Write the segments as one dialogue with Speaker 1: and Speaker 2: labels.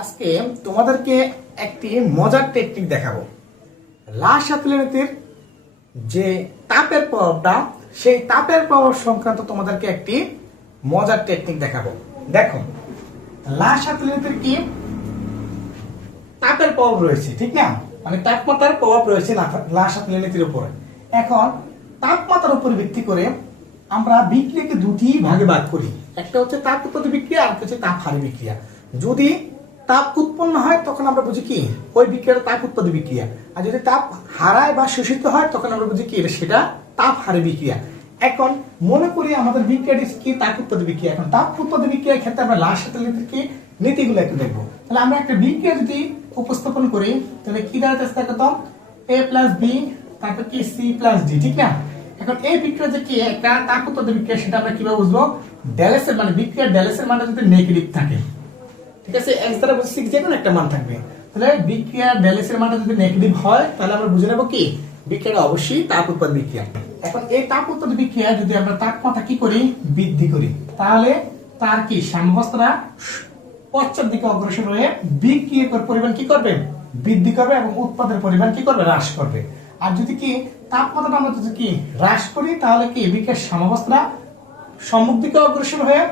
Speaker 1: আজকে তোমাদেরকে একটি মজার টেকনিক দেখাবো। লাশ অ্যাথলেটির যে তাপের প্রভাবটা, সেই তাপের প্রভাব সংক্রান্ত তোমাদেরকে একটি মজার টেকনিক দেখাবো। দেখো, লাশ অ্যাথলেটির কি? তাপের প্রভাব রয়েছে, ঠিক না? মানে তাপমাত্রার প্রভাব রয়েছে লাশ অ্যাথলেটির উপরে। এখন তাপমাত্রার উপর ভিত্তি করে আমরা বিক্রিয়াকে দুটি ভাগে ভাগ করি। একটা হচ্ছে তাপ উৎপত্তি বিক্রিয়া, আর হচ্ছে তাপ হারি বিক্রিয়া। যদি তাপ উৎপন্ন হয়, তখন আমরা বুঝি কি? ওই বিক্রিয়াটা তাপ উৎপত্তি বিক্রিয়া। আর যদি তাপ হারায় বা শোষিত হয়, তখন আমরা বুঝি কি? সেটা তাপ হারি বিক্রিয়া। এখন মনে করি আমাদের বিক্রিয়াটি কি? তাপ উৎপত্তি বিক্রিয়া। এখন তাপ উৎপত্তি বিক্রিয়ার ক্ষেত্রে আমরা লাশ কি? নীতিগুলো একটু দেখব। তাহলে আমরা একটা বিক্রিয়া যদি উপস্থাপন করি, তাহলে কি দাঁড়াতে দেখো এ প্লাস বি তারপর কি? সি প্লাস ডি ঠিক না? এখন এই বিক্রিয়া যে কি? একটা তাপ উৎপত্তি বিক্রিয়া, সেটা আমরা কীভাবে বুঝব? ড্যালেসের মানে বিক্রিয়ার ড্যালেসের মানটা যদি নেগেটিভ থাকে ঠিক আছে এক্স দ্বারা বুঝছি যে কোনো একটা মান থাকবে। তাহলে বিক্রিয়া ড্যালেসের মানটা যদি নেগেটিভ হয়, তাহলে আমরা বুঝে নেব কি? বিক্রিয়াটা অবশ্যই তাপ উৎপাদন বিক্রিয়া। এখন এই তাপ উৎপাদন বিক্রিয়া যদি আমরা তাপমাত্রা কি করি? বৃদ্ধি করি। তাহলে তার কি? সাম্যাবস্থাটা পশ্চাৎ দিকে অগ্রসর হয়ে বিক্রিয়কের পরিমাণ কি করবে? বৃদ্ধি করবে এবং উৎপাদের পরিমাণ কি করবে? হ্রাস করবে। আর যদি কি তাপমাত্রাটা আমরা যদি কি হ্রাস করি, তাহলে কি? বিক্রিয়ার সাম্যাবস্থাটা সম্মুখ দিকে অগ্রসর হয়ে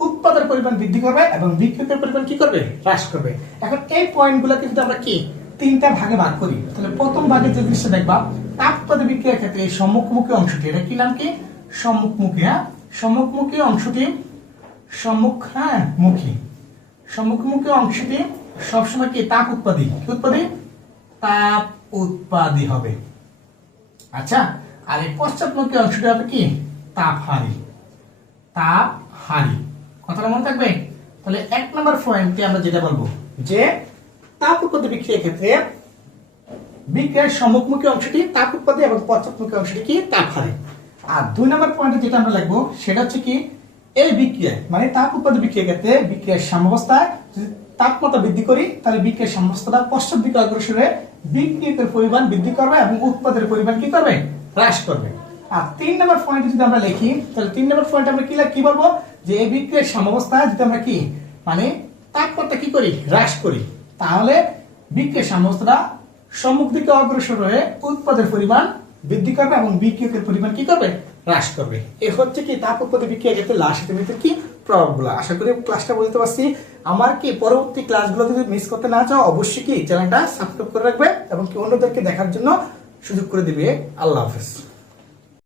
Speaker 1: উৎপাদের পরিমাণ বৃদ্ধি করবে এবং বিক্রিয়কের পরিমাণ কি করবে? হ্রাস করবে। এখন এই পয়েন্টগুলোকে যদি আমরা কি? তিনটা ভাগে ভাগ করি। তাহলে প্রথম ভাগে যে জিনিসটা দেখবা, তাপপদে বিক্রিয়ার ক্ষেত্রে এই সম্মুখমুখী অংশটি, এটা কি নাম কি? সম্মুখমুখী হ্যাঁ? সম্মুখমুখী অংশটি সম্মুখ হ্যাঁ মুখী সম্মুখমুখী অংশটি সবসময় কি? তাপ উৎপাদী। কি উৎপাদী? তাপ উৎপাদী হবে। আচ্ছা আর এই পশ্চাৎমুখী অংশটি হবে কি? তাপ হারি তাপ হারি কথাটা মনে থাকবে? তাহলে এক নম্বর পয়েন্টে আমরা যেটা বলব, যে তাপ উৎপত্তি বিক্রিয়ার ক্ষেত্রে বিক্রিয়ার সম্মুখমুখী অংশটি তাপ উৎপাদী এবং পশ্চাৎমুখী অংশটি কি? তাপ হারি। আর দুই নম্বর পয়েন্টে যেটা আমরা লিখব, সেটা হচ্ছে কি, এই বিক্রিয়া মানে তাপ উৎপাদী বিক্রিয়ার ক্ষেত্রে বিক্রিয়ার সাম্যাবস্থায় যদি তাপমাত্রা বৃদ্ধি করি, তাহলে বিক্রিয়ার সাম্যাবস্থাটা পশ্চাৎ দিকে অগ্রসর বিক্রিয়কের পরিমাণ বৃদ্ধি করবে এবং উৎপাদের পরিমাণ কি করবে? হ্রাস করবে। আর তিন নম্বর পয়েন্টে যদি আমরা লিখি, তাহলে তিন নম্বর পয়েন্ট আমরা কি কি বলব? যে এই বিক্রিয়ার সাম্যাবস্থায় যদি আমরা কি মানে তাপমাত্রা কি করি, হ্রাস করি, তাহলে বিক্রিয়ার সাম্যাবস্থাটা সম্মুখ দিকে অগ্রসর হয়ে উৎপাদের পরিমাণ বৃদ্ধি করবে এবং বিক্রিয়কের পরিমাণ কি করবে, হ্রাস করবে। এ হচ্ছে কি, তাপ উৎপাদন বিক্রিয়া ক্ষেত্রে লাশের ভিতরে কি প্রভাবগুলো। আশা করি ক্লাসটা বুঝতে পারছি। আমার কি পরবর্তী ক্লাসগুলো যদি মিস করতে না চাও, অবশ্যই কি চ্যানেলটা সাবস্ক্রাইব করে রাখবে এবং কি অন্যদেরকে দেখার জন্য সুযোগ করে দিবে। আল্লাহ হাফেজ।